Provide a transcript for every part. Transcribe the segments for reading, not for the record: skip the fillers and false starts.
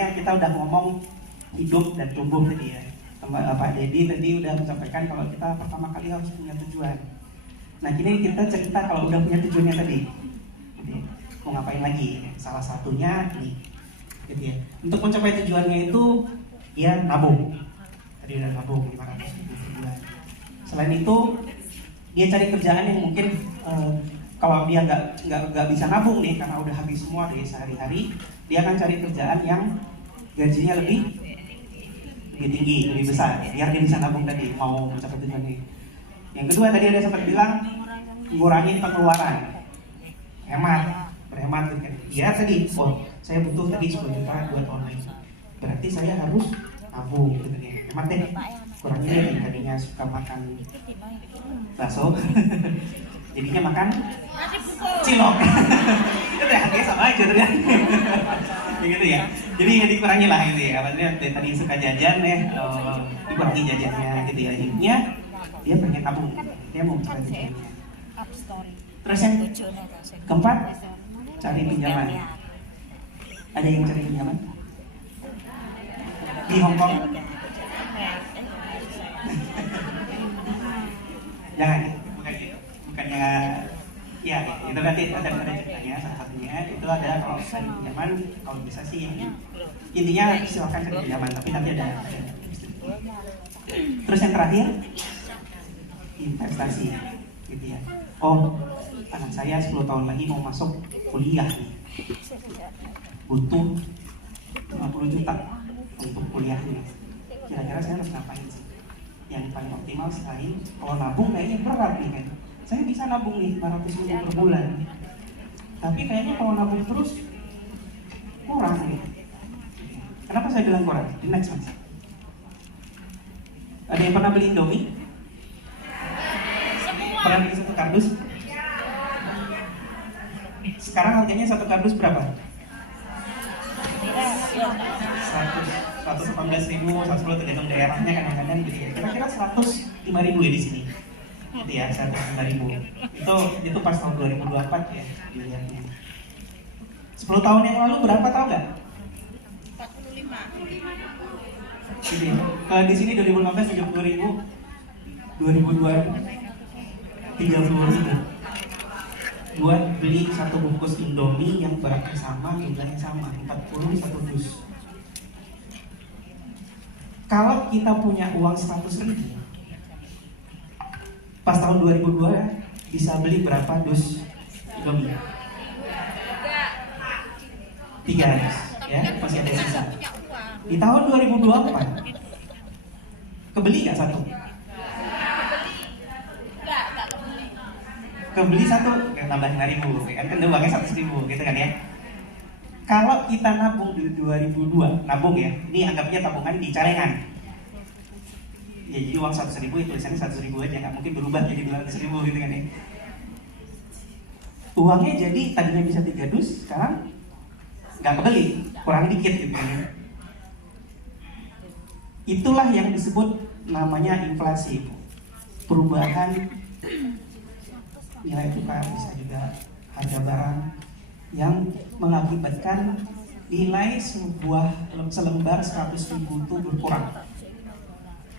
misalnya kita udah ngomong hidup dan tumbuh tadi ya, Pak Dedi tadi udah menyampaikan kalau kita pertama kali harus punya tujuan. Nah kini kita cerita kalau udah punya tujuannya tadi, jadi, mau ngapain lagi? Salah satunya nih, gitu ya. Untuk mencapai tujuannya itu dia nabung. Tadi udah nabung 500.000 per bulan. Selain itu dia cari kerjaan yang mungkin kalau dia nggak bisa nabung nih karena udah habis semua dari sehari-hari, dia akan cari kerjaan yang gajinya lebih tinggi, lebih besar, biar dia bisa nabung tadi mau mencapai tujuan ini. Yang kedua tadi ada sempat bilang ngurangin pengeluaran, berhemat gitu kan. Iya tadi, saya butuh tadi 10 juta buat online, berarti saya harus nabung gitu kan. Hemat deh, kurangin deh, tadinya suka makan bakso jadinya makan cilok. Itu ya harganya sama aja tuh ya. Gitu ya. Jadi ya dikurangi lah gitu ya. Maksudnya tadi suka jajan ya, dikurangi jajannya gitu ya. Intinya dia pengen nabung, dia mau cari jajannya. Terus yang keempat, cari pinjaman. Ada yang cari pinjaman? Di Hong Kong? Jangan, bukannya ya itu nanti ada ceritanya. Salah satunya itu ada kalau cari pinjaman, kalau bisa sih intinya silakan cari pinjaman, tapi nanti ada. Terus yang terakhir investasi gitu ya. Anak saya 10 tahun lagi mau masuk kuliah nih, butuh 50 juta untuk kuliahnya. Kira-kira saya harus ngapain sih? Yang paling optimal selain kalau nabung kayaknya berat nih kan. Saya bisa nabung nih 500.000 per bulan, tapi kayaknya kalau nabung terus kurang nih. Kenapa saya bilang kurang? The next one. Ada yang pernah beli Indomie? Pernah beli satu kardus? Sekarang harganya satu kardus berapa? 118.000, 110 tergantung daerahnya kadang-kadang gitu ya. Kira-kira 105.000 ya di sini. Gitu ya, 105.000. Itu pas tahun 2024 ya dilihatnya. 10 tahun yang lalu berapa tahu nggak? 45. Gitu ya. Kalau di sini 2015 70.000, 2002 30.000. Buat beli satu bungkus Indomie yang beratnya sama, jumlahnya sama, 40 satu dus. Kalau kita punya uang 100.000, pas tahun 2002 bisa beli berapa dus Indomie? 3 dus, ya, masih ada sisa. Di tahun 2024 kebeli nggak satu? Kebeli satu, tambah 5.000, kan uangnya 100.000 gitu kan ya. Kalau kita nabung di 2002, nabung ya, ini anggapnya tabungan di celengan. Ya jadi uang 100.000 itu tulisannya 100.000 aja, nggak mungkin berubah jadi 200.000 gitu kan ya. Uangnya jadi tadinya bisa 3 dus, sekarang nggak kebeli, kurang dikit gitu kan ya. Itulah yang disebut namanya inflasi, perubahan nilai tukar, bisa juga harga barang yang mengakibatkan nilai selembar 100.000 itu berkurang.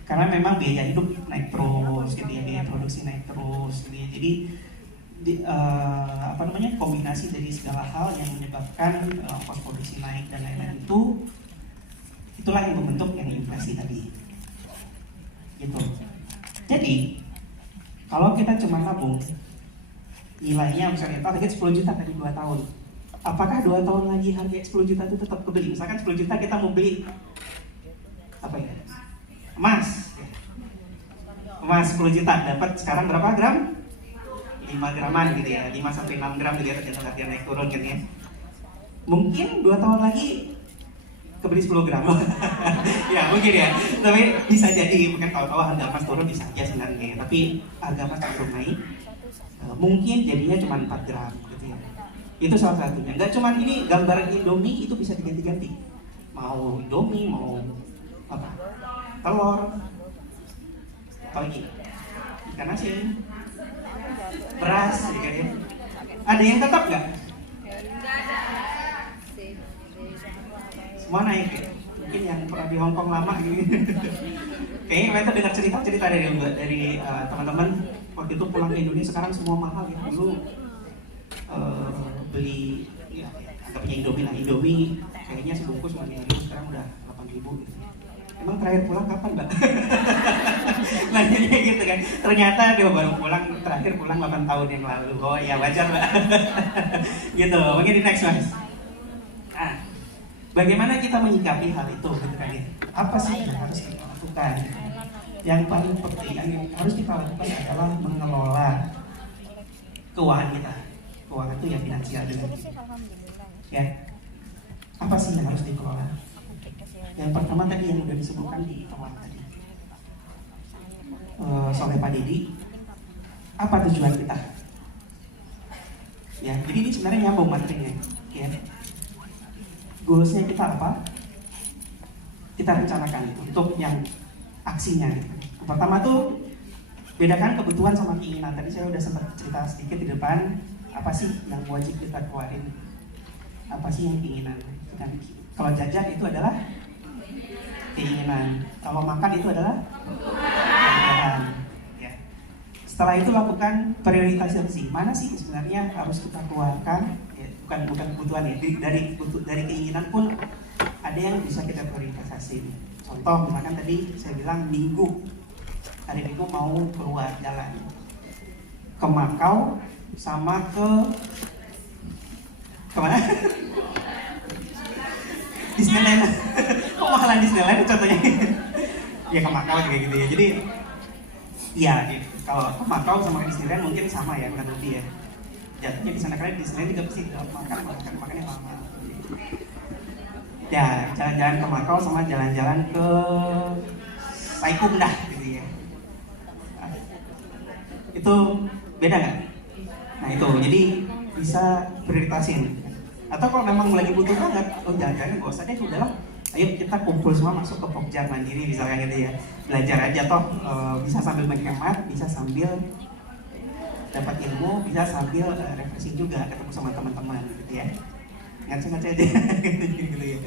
Karena memang biaya hidup naik terus, gitu ya, biaya produksi naik terus, gitu ya. Jadi kombinasi dari segala hal yang menyebabkan kos produksi naik dan lain-lain itulah yang membentuk yang inflasi tadi. Gitu. Jadi kalau kita cuma nabung, nilainya misalnya target 10 juta tadi 2 tahun. Apakah 2 tahun lagi harga 10 juta itu tetap kebeli? Misalkan 10 juta kita mau beli apa ya? Emas 10 juta, dapat sekarang berapa gram? 5 graman gitu ya, 5-6 gram gitu ya, tergantung harga naik turun kan ya. Mungkin 2 tahun lagi kebeli 10 gram. Ya mungkin ya, tapi bisa jadi, mungkin kalau harga emas turun bisa aja sebenarnya, tapi harga emas cenderung naik, mungkin jadinya cuma 4 gram gitu ya. Itu salah satunya. Nggak cuma ini, gambar Indomie itu bisa diganti-ganti. Mau Indomie, mau apa? Telur, apalagi ikan asin, beras, ya. Ada yang tetap nggak? 9 semua naik ya. Mungkin yang pernah di Hongkong lama gitu. Kayaknya mereka dengar cerita dari teman-teman waktu itu pulang ke Indonesia, sekarang semua mahal ya. Dulu beli ya, anggapnya Indomie lah, Indomie kayaknya sebungkus 5.000, sekarang udah 8.000 gitu. Emang terakhir pulang kapan, Mbak? Nanyanya gitu kan. Ternyata dia baru pulang, terakhir pulang 8 tahun yang lalu. Oh ya wajar, Mbak. Gitu, mungkin di next Mas. Nah, bagaimana kita menyikapi hal itu gitu kan ya? Apa sih yang harus kita lakukan? Yang paling penting yang harus kita lakukan adalah mengelola keuangan kita. Keuangan itu yang finansial juga. Ya. Apa sih yang harus dikelola? Yang pertama tadi yang sudah disebutkan di awal tadi oleh Pak Dedi, apa tujuan kita? Ya, jadi ini sebenarnya nyambung materinya. Ya, goalsnya kita apa? Kita rencanakan itu untuk yang aksinya. Gitu. Pertama tuh bedakan kebutuhan sama keinginan. Tadi saya udah sempat cerita sedikit di depan. Apa sih yang wajib kita keluarin? Apa sih yang keinginan? Dan kalau jajan itu adalah keinginan. Kalau makan itu adalah kebutuhan. Ya. Setelah itu lakukan priorisasi. Mana sih sebenarnya harus kita keluarkan? Ya, bukan kebutuhan ya. Dari keinginan pun ada yang bisa kita priorisasi. Contoh, misalkan tadi saya bilang hari Minggu mau keluar jalan ke Makau sama kemana? Disneyland. Kok mahalan Disneyland contohnya? Ya ke Makau juga gitu ya. Jadi ya gitu. Kalau ke Makau sama Disneyland mungkin sama ya, kurang lebih ya. Jatuhnya di sana karena Disneyland juga pasti makannya mahal. Ya, jalan-jalan ke Makau sama jalan-jalan ke Saikum dah gitu ya. Nah, itu beda nggak? Nah itu, jadi bisa prioritasin. Atau kalau memang lagi butuh banget, jalan-jalan nggak usah deh, udahlah. Ayo kita kumpul semua masuk ke Pokja Mandiri misalnya gitu ya. Belajar aja toh, bisa sambil menghemat, bisa sambil dapat ilmu, bisa sambil refreshing juga, ketemu sama teman-teman gitu ya. Ngaca-ngaca aja gitu ya.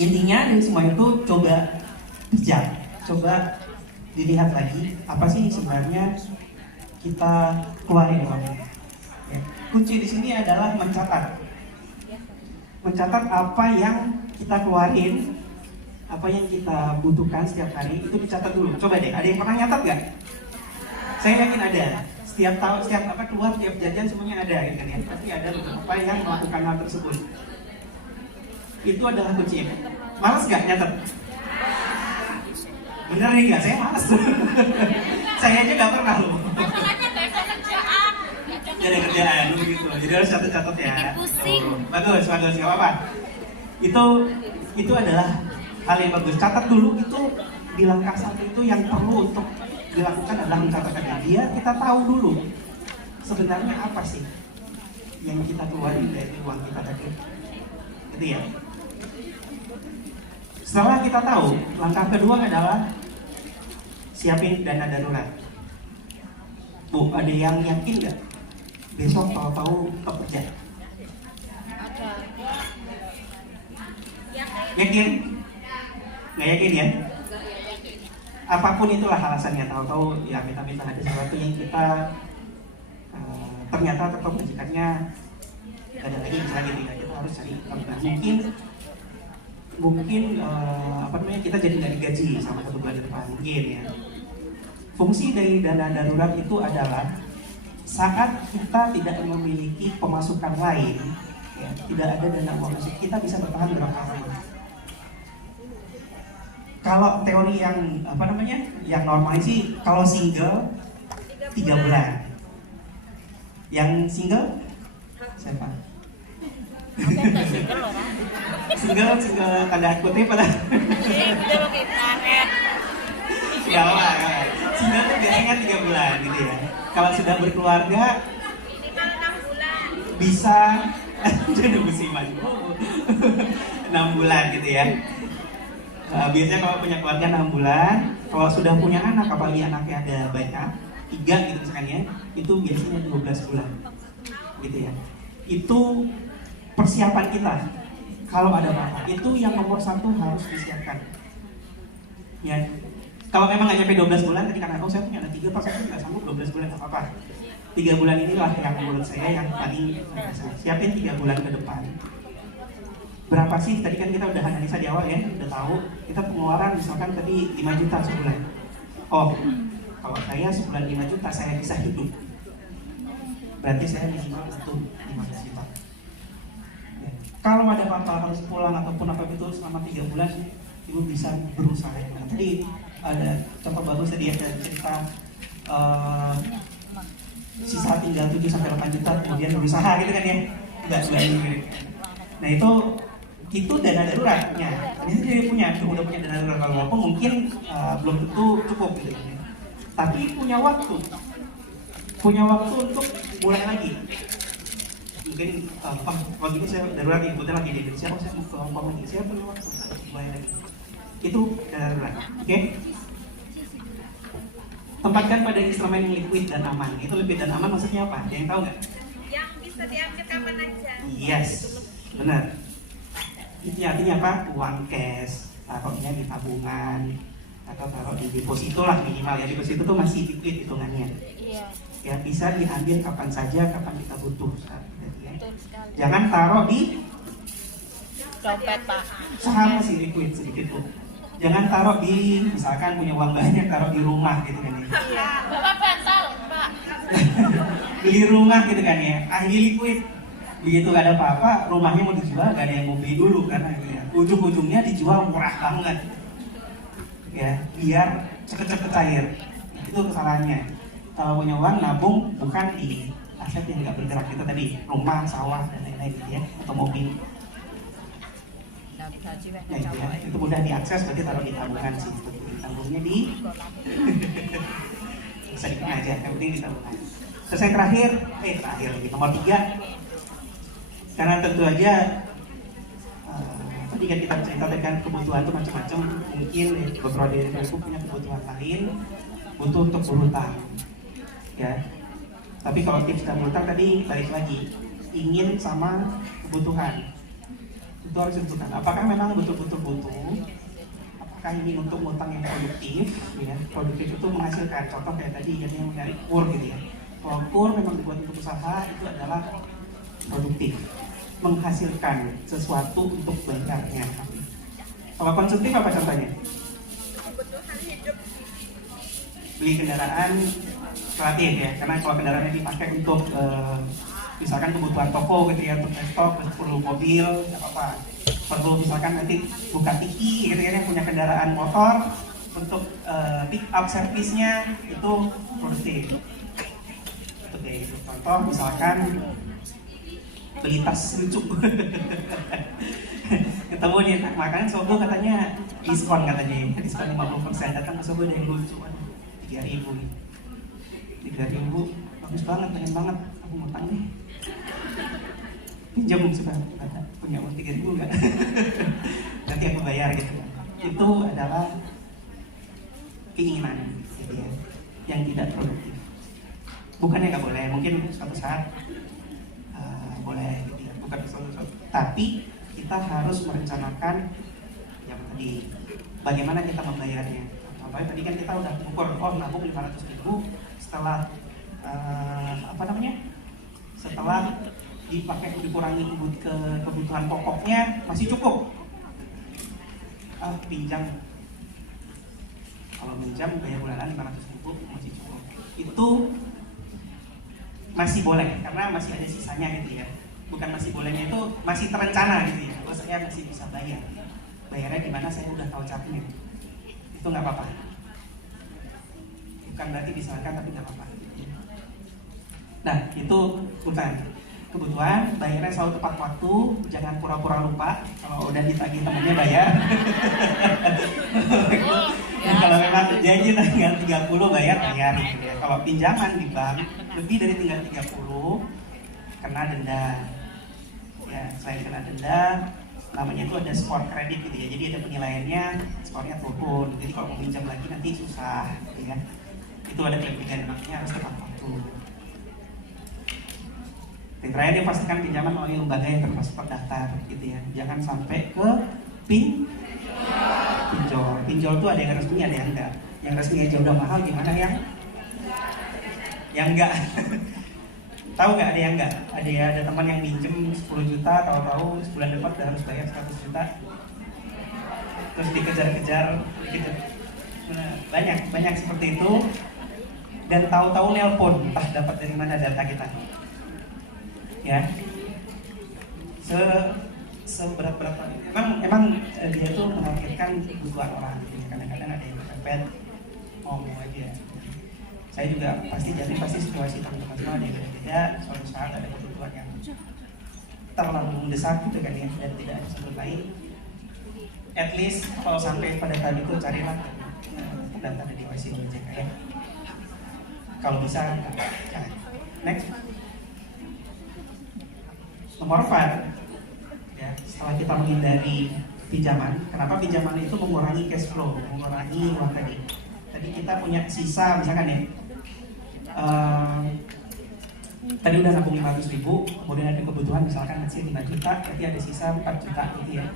Intinya dari semua itu coba bijak, coba dilihat lagi apa sih sebenarnya kita keluarin uangnya. Ya. Kunci di sini adalah mencatat apa yang kita keluarin, apa yang kita butuhkan setiap hari itu dicatat dulu. Coba deh, ada yang pernah nyatat nggak? Saya yakin ada. Setiap tahun, keluar, setiap jajan semuanya ada, gitu kan ya. Pasti ada beberapa yang melakukan hal tersebut. Itu adalah kuncinya. Malas nggak nyatet? Bener nih nggak? Saya malas. Saya aja nggak pernah loh. Gak ada kerjaan begitu. Jadi harus catat ya. Bagus, nggak apa-apa. Itu adalah hal yang bagus. Catat dulu itu di langkah satu itu yang perlu untuk dilakukan adalah mencatatkannya. Biar kita tahu dulu sebenarnya apa sih yang kita keluarin dari uang kita tadi. Gitu ya. Setelah kita tahu, langkah kedua adalah siapin dana darurat. Bu, ada yang yakin nggak besok tahu-tahu kerja? Yakin? Nggak yakin ya? Apapun itulah alasannya, tahu-tahu ya minta-minta ada sesuatu yang kita ternyata tetap majikannya gak ada lagi, misalnya gitu ya, kita harus cari mungkin kita jadi nggak digaji sama 1 bulan depan mungkin ya. Fungsi dari dana darurat itu adalah saat kita tidak memiliki pemasukan lain, ya, tidak ada dana uang masuk, kita bisa bertahan berapa lama. Kalau teori yang yang normal sih, kalau single 3 bulan. Yang single siapa? single tanda kutip pada. Ya lah, single itu biasanya 3 bulan gitu ya. Kalau sudah berkeluarga bisa jadi musiman 6 bulan gitu ya. Biasanya kalau punya keluarga 6 bulan, kalau sudah punya anak, apalagi anaknya ada banyak, 3 gitu misalkan ya, itu biasanya 12 bulan gitu ya. Itu persiapan kita kalau ada apa itu yang nomor satu harus disiapkan. Ya, kalau memang nggak nyampe 12 bulan, tadi karena saya punya ada 3 pak, saya nggak sanggup 12 bulan nggak apa-apa. 3 bulan inilah yang menurut saya yang paling siapin 3 bulan ke depan. Berapa sih? Tadi kan kita udah analisa di awal ya, udah tahu kita pengeluaran misalkan tadi 5 juta sebulan. Oh, kalau saya sebulan 5 juta saya bisa hidup. Berarti saya minimal butuh 15 juta. Ya. Kalau ada apa-apa harus pulang ataupun apa itu selama 3 bulan, ibu bisa berusaha. Nah, tadi ada contoh bagus tadi ada cerita sisa tinggal 7-8 juta kemudian berusaha gitu kan ya, enggak ini. Nah itu dana daruratnya. Ternyata dia punya, udah punya dana darurat, walaupun mungkin belum tentu cukup gitu kan. Tapi punya waktu untuk mulai lagi. Mungkin kalau gitu saya darurat nih, kebetulan lagi di Indonesia, saya mau ke Hong Kong lagi, saya punya waktu mulai lagi. Itu dana darurat, oke? Tempatkan pada instrumen yang liquid dan aman. Itu liquid dan aman maksudnya apa? Ada yang tahu nggak? Yang bisa diambil kapan aja. Yes, benar. Itu artinya apa? Uang cash, taruhnya di tabungan atau taruh di deposito lah minimal ya. Deposito itu masih liquid hitungannya. Iya. Ya bisa diambil kapan saja, kapan kita butuh. Ya. Betul sekali. Jangan taruh di Dompet pak. saham masih liquid sedikit tuh. Jangan taruh di, misalkan punya uang banyak taruh di rumah gitu kan ya. Iya. Bapak pental pak. Beli rumah gitu kan ya, ahli liquid. Begitu gak ada apa-apa, rumahnya mau dijual, gak ada yang mau beli dulu karena ya, ujung-ujungnya dijual murah banget. Ya, biar cepet-cepet cair. Itu kesalahannya. Kalau punya uang nabung bukan di aset yang nggak bergerak itu tadi, rumah, sawah dan lain-lain gitu ya, atau mobil. Nah itu ya, itu mudah diakses, berarti taruh di tabungan sih. Tabungnya di sedikit aja, yang penting di tabungan. Selesai terakhir lagi nomor 3. Karena tentu aja tadi kan kita cerita dengan kebutuhan itu macam-macam. Mungkin beberapa dari ibu punya kebutuhan lain, butuh untuk berhutang, ya. Tapi kalau tips dan berhutang tadi balik lagi, ingin sama kebutuhan itu harus disebutkan. Apakah memang betul-betul butuh? Apakah ini untuk utang yang produktif? Ya, produktif itu menghasilkan. Contoh kayak tadi yang mencari kur gitu ya. Kalau kur memang dibuat untuk usaha itu adalah produktif, menghasilkan sesuatu untuk bayarnya. Kalau konsumtif apa contohnya? Kebutuhan hidup. Beli kendaraan relatif ya, karena kalau kendaraannya dipakai untuk misalkan kebutuhan toko gitu ya, untuk stok, perlu mobil, nggak apa-apa. Perlu misalkan nanti buka tiki gitu ya, punya kendaraan motor untuk pick up servisnya itu produktif. Oke, contoh misalkan beli tas lucu. Ketemu nih makan sobo katanya diskon 50%, datang ke sobo ada yang lucu, 3.000 nih. 3.000 bagus banget, pengen banget, aku ngutang nih. Pinjam sebentar, punya uang 3.000 nggak? Nanti aku bayar gitu. Itu adalah keinginan gitu ya, yang tidak produktif. Bukannya nggak boleh, mungkin suatu saat boleh gitu ya, bukan sesuatu. Tapi kita harus merencanakan yang tadi, bagaimana kita membayarnya. Contohnya tadi kan kita udah ukur, nabung 500.000 setelah setelah dipakai dikurangi ke kebutuhan pokoknya masih cukup. Pinjam, kalau pinjam bayar bulanan 500.000 masih cukup. Itu masih boleh karena masih ada sisanya gitu ya. Bukan masih bolehnya, itu masih terencana gitu ya. Kalau saya masih bisa bayar. Bayarnya di mana saya udah tahu caranya. Itu nggak apa-apa. Bukan berarti disarankan tapi nggak apa-apa. Nah itu bukan kebutuhan, bayarnya selalu tepat waktu, jangan pura-pura lupa. Kalau udah ditagih temennya bayar. Kalau memang janji tanggal 30 bayar gitu ya. Kalau pinjaman di bank lebih dari tanggal 30 kena denda. Ya, selain kena denda, namanya itu ada skor kredit gitu ya. Jadi ada penilaiannya, skornya turun. Jadi kalau mau pinjam lagi nanti susah, gitu ya. Itu ada penilaian, makanya harus tepat waktu. Terakhir dia pastikan pinjaman oleh lembaga yang terdaftar gitu ya. Jangan sampai ke pinjol. Pinjol tuh ada yang resmi, ada yang enggak. Yang resmi aja udah mahal, gimana yang enggak? Tahu nggak ada yang enggak? Ada teman yang minjem 10 juta, tahu-tahu sebulan depan udah harus bayar 100 juta. Terus dikejar-kejar, nah, banyak seperti itu. Dan tahu-tahu nelpon, entah dapat dari mana data kita. Ya, seberat-berat emang dia tuh menargetkan kebutuhan orang. Kadang-kadang ada yang kepepet mau aja. Saya juga pasti situasi teman-teman semua ada yang beda-beda. Suatu saat ada kebutuhan yang terlalu mendesak gitu kan ya, dan tidak ada sumber lain. At least kalau sampai pada tahap itu carilah data dari OIC OJK ya. Kalau bisa jangan. Next. Nomor 4 ya, setelah kita menghindari pinjaman, kenapa pinjaman itu mengurangi cash flow, mengurangi uang tadi. Tadi kita punya sisa misalkan ya, tadi udah nabung 500.000, kemudian ada kebutuhan misalkan masih 5 juta, berarti ada sisa 4 juta gitu ya.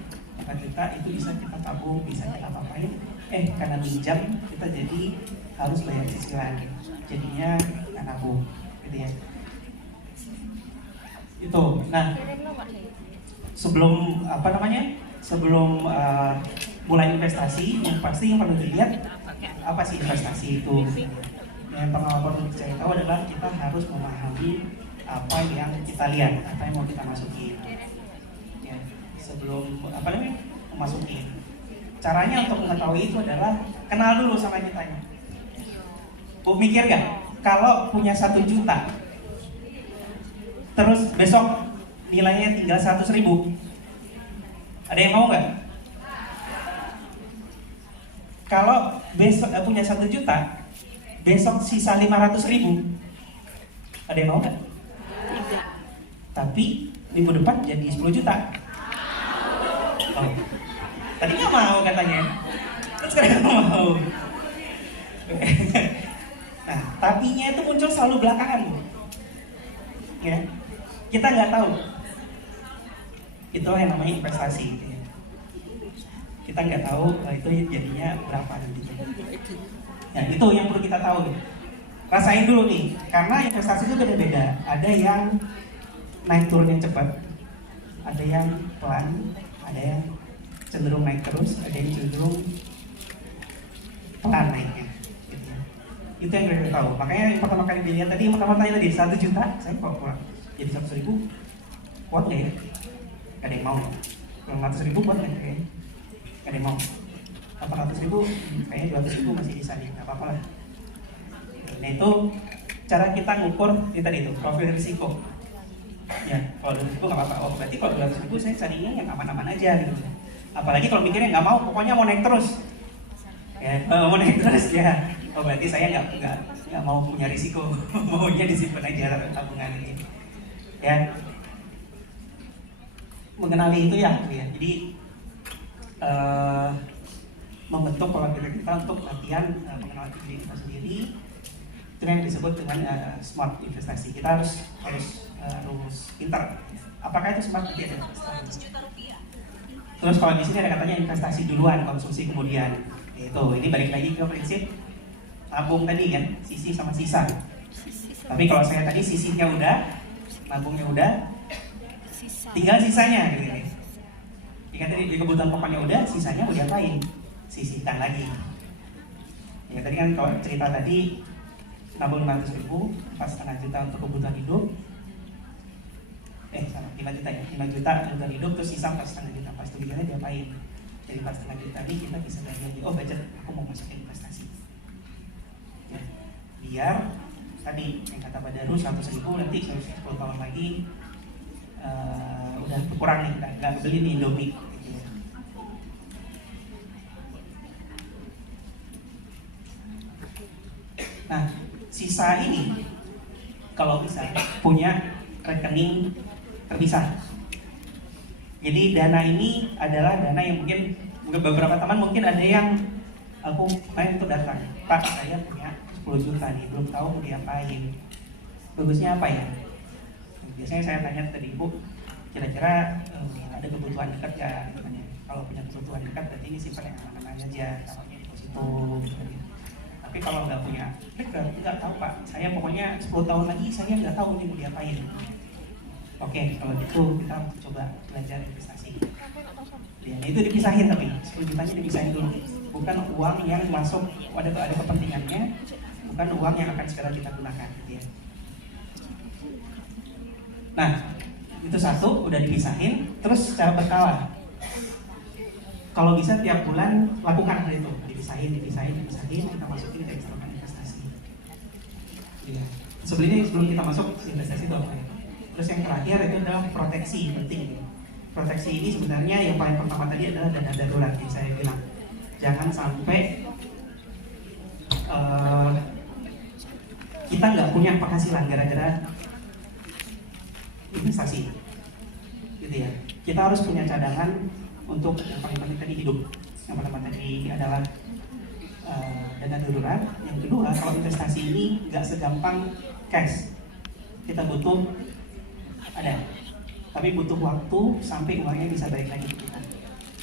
4 juta itu bisa kita tabung, bisa kita apain. Karena minjam kita jadi harus bayar cicilan, jadinya nggak nabung gitu ya. Itu. Nah, sebelum mulai investasi, yang perlu dilihat apa sih investasi itu. Yang perlu saya tahu adalah kita harus memahami apa yang kita lihat, apa yang mau kita masukin. Ya, sebelum memasukin. Caranya untuk mengetahui itu adalah kenal dulu sama kitanya. Bu mikir gak? Kalau punya 1 juta, terus besok nilainya tinggal 100.000, ada yang mau nggak? Kalau besok punya 1 juta, besok sisa 500.000, ada yang mau nggak? Tapi minggu depan jadi 10 juta. Oh. Tadi nggak mau katanya, terus sekarang mau. Nah, tapinya itu muncul selalu belakangan, ya. Kita nggak tahu. Itulah yang namanya investasi. Kita nggak tahu itu jadinya berapa nanti. Nah, itu yang perlu kita tahu. Rasain dulu nih, karena investasi itu beda-beda. Ada yang naik turun yang cepat, ada yang pelan, ada yang cenderung naik terus, ada yang cenderung pelan naiknya. Itu yang kita tahu. Makanya yang pertama kali dilihat tadi, yang pertama tanya tadi 1 juta, saya kok kurang jadi 100.000, kuat nggak ya? Gak ada yang mau. 500.000 kuat nggak ya? Gak ada yang mau. 800.000, kayaknya 200.000 masih bisa nih, nggak apa-apa lah. Nah itu cara kita ngukur itu tadi itu profil risiko. Ya, kalau 200.000 nggak apa-apa. Oh berarti kalau 200.000 saya carinya yang aman-aman aja gitu. Apalagi kalau mikirnya nggak mau, pokoknya mau naik terus. Ya, mau naik terus ya. Oh berarti saya nggak mau punya risiko, maunya disimpan aja tabungan ini. Ya, mengenali itu ya. Jadi membentuk pola pikir kita untuk latihan mengenal diri kita sendiri. Itu yang disebut dengan smart investasi. Kita harus pintar. Apakah itu smart investasi? Terus kalau di sini ada katanya investasi duluan, konsumsi kemudian. Itu ini balik lagi ke prinsip tabung tadi kan, sisi sama sisa. Tapi kalau saya tadi sisinya udah, tabungnya udah, tinggal sisanya gitu. Jika tadi di kebutuhan pokoknya udah, sisanya mau diapain? Sisihkan lagi. Ya tadi kan kalau cerita tadi nabung 500.000, 4,5 juta untuk kebutuhan hidup. 5 juta ya, 5 juta kebutuhan hidup, terus sisa 4,5 juta. Pas itu bicaranya diapain? Jadi 4,5 juta ini kita bisa bagi, oh budget aku mau masukin investasi. Ya, biar tadi yang kata Pak Daru 100.000 nanti 10 tahun lagi udah berkurang nih, nggak beli nih Indomie. Nah, sisa ini kalau bisa punya rekening terpisah. Jadi dana ini adalah dana yang mungkin beberapa teman mungkin ada yang aku main itu datang, Pak saya punya 10 juta nih, belum tahu mau diapain. Bagusnya apa ya? Biasanya saya tanya tadi ibu, kira-kira ada kebutuhan dekat ya? Kalau punya kebutuhan dekat berarti ini sifat yang aman-aman aja, taruhnya deposito. Gitu. Tapi kalau nggak punya dekat, nggak tahu pak. Saya pokoknya 10 tahun lagi saya nggak tahu ini mau diapain. Oke, kalau gitu kita coba belajar investasi. Ya, itu dipisahin tapi 10 jutanya dipisahin dulu. Bukan uang yang masuk ada kepentingannya, bukan uang yang akan segera kita gunakan. Gitu ya. Nah, itu satu udah dipisahin. Terus secara berkala, kalau bisa tiap bulan lakukan hal itu, dipisahin, kita masukin ke instrumen investasi. Ya. Sebelum kita masuk investasi itu apa ya? Terus yang terakhir itu adalah proteksi, penting. Proteksi ini sebenarnya yang paling pertama tadi adalah dana darurat yang saya bilang. Jangan sampai kita nggak punya penghasilan gara-gara investasi, gitu ya. Kita harus punya cadangan untuk yang paling penting tadi hidup. Yang pertama tadi adalah dana darurat. Yang kedua, kalau investasi ini nggak segampang cash. Kita butuh ada, tapi butuh waktu sampai uangnya bisa balik lagi ke kita.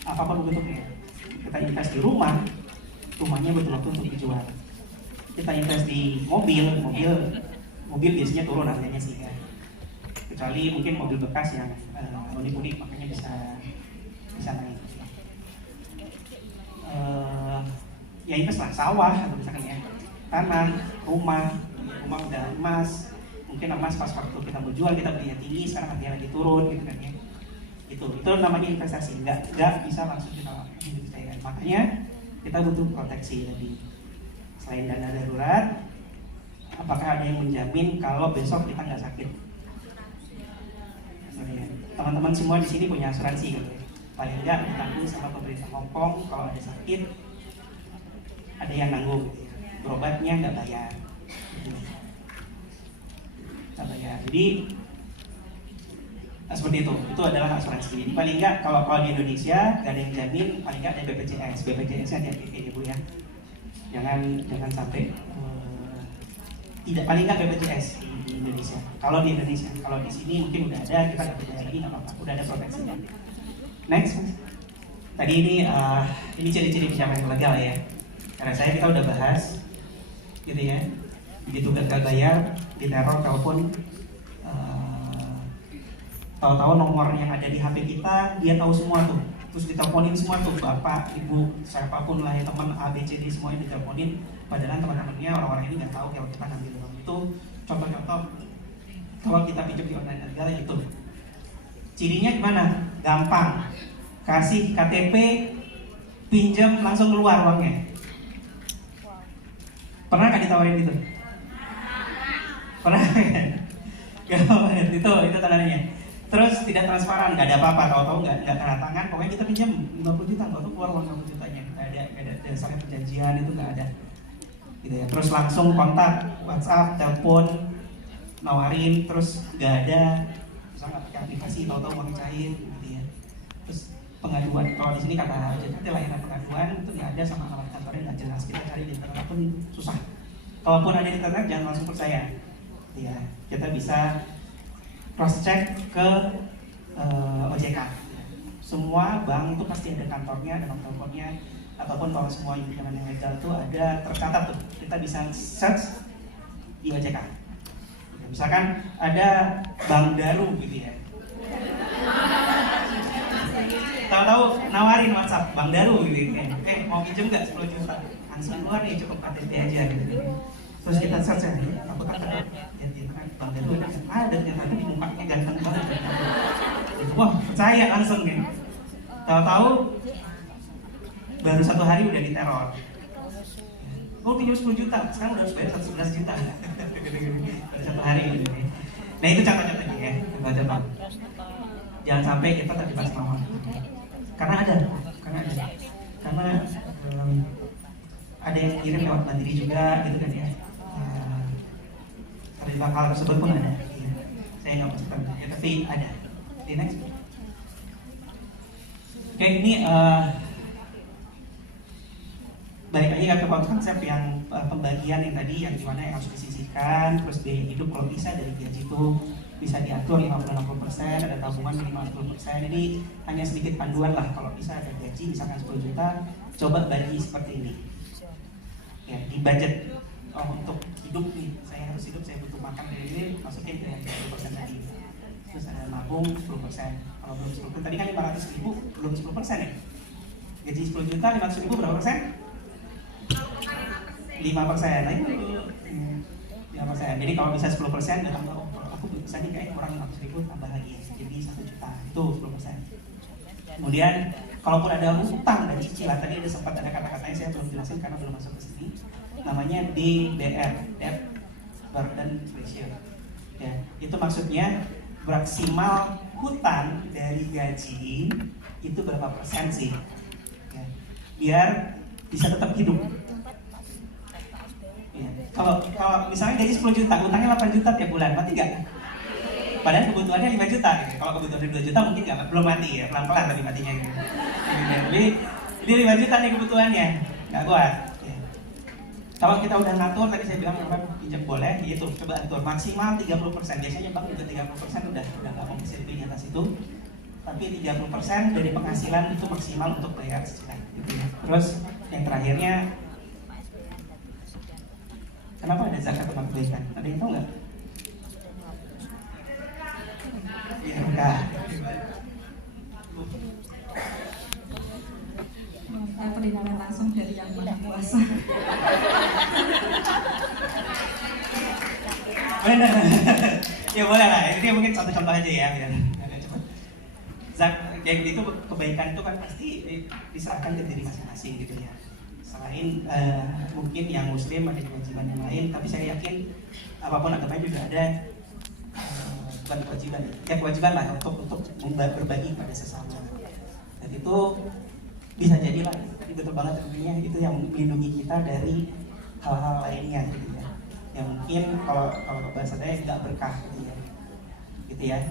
Apapun bentuknya. Kita invest di rumah, rumahnya betul-betul untuk dijual. Kita invest di mobil biasanya turun harganya sih ya. Kecuali mungkin mobil bekas yang unik-unik makanya bisa naik. Ya invest lah sawah atau misalkan ya tanah, rumah udah emas. Mungkin emas pas waktu kita mau jual kita belinya tinggi, sekarang harganya lagi turun gitu kan ya. Itu namanya investasi, nggak bisa langsung kita lakukan. Makanya kita butuh proteksi tadi. Selain dana darurat, apakah ada yang menjamin kalau besok kita nggak sakit? Teman-teman semua di sini punya asuransi gitu. Paling nggak ditanggung sama pemerintah Hong Kong kalau ada sakit, ada yang nanggung. Berobatnya nggak bayar. Jadi seperti itu adalah asuransi. Jadi paling nggak kalau di Indonesia nggak ada yang jamin, paling nggak ada BPJS nya hati-hati ibu ya. Jangan sampai tidak, paling nggak BPJS di Indonesia. Kalau di Indonesia, kalau di sini mungkin udah ada, kita nggak bayar lagi nggak apa-apa, udah ada proteksinya. Next, tadi ini ciri-ciri pinjaman ilegal ya. Karena kita udah bahas, gitu ya. Begitu gagal bayar, diteror, telepon, tahu-tahu nomor yang ada di HP kita, dia tahu semua tuh. Terus diteleponin semua tuh, bapak, ibu, siapapun lah ya, teman A, B, C, D semuanya diteleponin. Padahal teman-temannya orang-orang ini nggak tahu kalau kita ngambil uang itu. Contoh-contoh kalau kita pinjam di online legal itu, cirinya gimana? Gampang, kasih KTP, pinjam langsung keluar uangnya. Pernah nggak ditawarin gitu? Pernah kan? itu tandanya. Terus tidak transparan, nggak ada apa-apa, tahu-tahu nggak tanda tangan, pokoknya kita pinjam 50 juta, tahu-tahu keluar uang 50 jutanya, nggak ada dasarnya perjanjian, itu nggak ada. Gitu ya. Terus langsung kontak, WhatsApp, telepon, nawarin, terus nggak ada, terus nggak pakai aplikasi, tahu-tahu uang cair, gitu ya. Terus pengaduan, kalau di sini kata jadi layanan pengaduan itu nggak ada, sama alamat kantornya nggak jelas, kita cari di internet pun susah. Kalaupun ada di internet jangan langsung percaya. Ya, kita bisa cross check ke OJK. Semua bank itu pasti ada kantornya, ada nomor teleponnya, ataupun kalau semua pinjaman yang legal itu ada tercatat tuh. Kita bisa search di OJK. Misalkan ada Bank Daru gitu ya. Tahu-tahu nawarin WhatsApp Bank Daru gitu ya. Mau pinjam nggak 10 juta? Langsung keluar nih, cukup KTP aja gitu. Terus kita search ya, apakah ada Bang Daru ada ternyata di mukanya ganteng banget. Wah, percaya langsung nih. Tahu-tahu baru 1 hari udah diteror. Oh, pinjam 10 juta, sekarang udah harus bayar 11 juta. Baru 1 hari gitu. Nah, itu contoh-contohnya ya, contoh-contoh. Jangan sampai kita terjebak sama orang. Karena ada. Karena ada yang kirim lewat mandiri juga gitu kan ya. Terlibat hal tersebut pun ada. Ya. Saya nggak pastikan ya, tapi ada. Di next. Oke, ini balik lagi ke konsep yang pembagian yang tadi, yang gimana yang harus disisihkan, terus biaya hidup kalau bisa dari gaji itu bisa diatur 50-60%, ada tabungan minimal 10%. Ini hanya sedikit panduan lah, kalau bisa ada gaji misalkan 10 juta, coba bagi seperti ini. Ya, di budget untuk hidup nih, saya harus hidup, saya butuh makan ini, masukin ke yang 10% tadi. Terus ada nabung 10%. Kalau belum 10%, tadi kan 500.000 belum 10% ya. Gaji 10 juta, 500.000 berapa persen? 5%. Nah itu 5%. Jadi kalau bisa 10%, datang tahu kalau aku bisa nih kayak kurang 500.000 tambah lagi, jadi 1 juta itu 10%. Kemudian kalaupun ada hutang dan cicilan, tadi ada sempat ada kata-katanya saya belum jelasin karena belum masuk ke sini. Namanya DBR, Debt Burden Ratio. Ya, itu maksudnya maksimal hutang dari gaji itu berapa persen sih? Ya, biar bisa tetap hidup. Ya. Kalau misalnya gaji 10 juta, hutangnya 8 juta tiap bulan, mati nggak? Padahal kebutuhannya 5 juta. Gitu. Kalau kebutuhannya 2 juta mungkin nggak, belum mati ya, pelan-pelan tapi matinya. Gitu. Jadi 5 juta nih kebutuhannya, nggak kuat. Ya. Kalau kita udah ngatur, tadi saya bilang pinjam boleh, itu coba atur maksimal 30%. Biasanya bank juga 30% udah nggak mau bisa lebih di atas itu. Tapi 30% dari penghasilan itu maksimal untuk bayar cicilan. Gitu ya. Terus yang terakhirnya, kenapa ada zakat tempat kebaikan? Ada yang tahu nggak? Ya enggak. Saya pendengaran langsung dari yang Maha Kuasa. Benar. Ya boleh lah. Ini mungkin satu contoh aja ya biar cepat. Kayak gitu, kebaikan itu kan pasti diserahkan ke diri masing-masing gitu ya. Selain mungkin yang muslim ada kewajiban yang lain, tapi saya yakin apapun agamanya juga ada bukan kewajiban, ya kewajiban lah untuk berbagi pada sesama. Dan itu bisa jadi lah, tadi betul banget tentunya itu yang melindungi kita dari hal-hal lainnya gitu ya. Yang mungkin kalau bahasa saya nggak berkah gitu ya.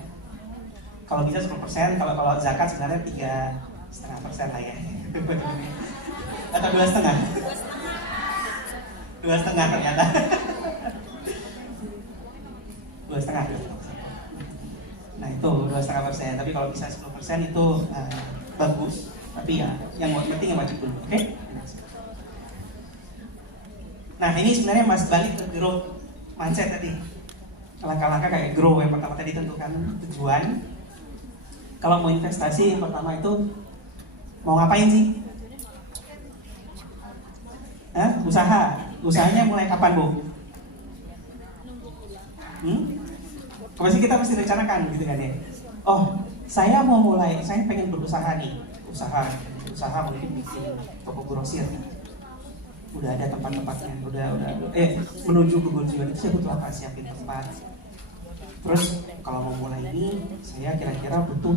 Kalau bisa 10%, kalau zakat sebenarnya 3,5% lah ya. Atau 2,5? 2,5 ternyata. 2,5. Nah itu 2,5%. Tapi kalau bisa 10% itu bagus. Tapi ya yang penting yang wajib dulu, oke? Nah ini sebenarnya mas balik ke growth mindset tadi. Langkah-langkah kayak grow yang pertama tadi tentukan tujuan. Kalau mau investasi yang pertama itu mau ngapain sih? Usahanya mulai kapan, Bu? Pasti kita mesti rencanakan gitu kan ya. Oh, saya mau mulai, saya pengen berusaha nih. Usaha mungkin bikin toko grosir. Udah ada tempat-tempatnya, menuju ke tujuan itu saya butuh apa? Siapin tempat. Terus kalau mau mulai ini, saya kira-kira butuh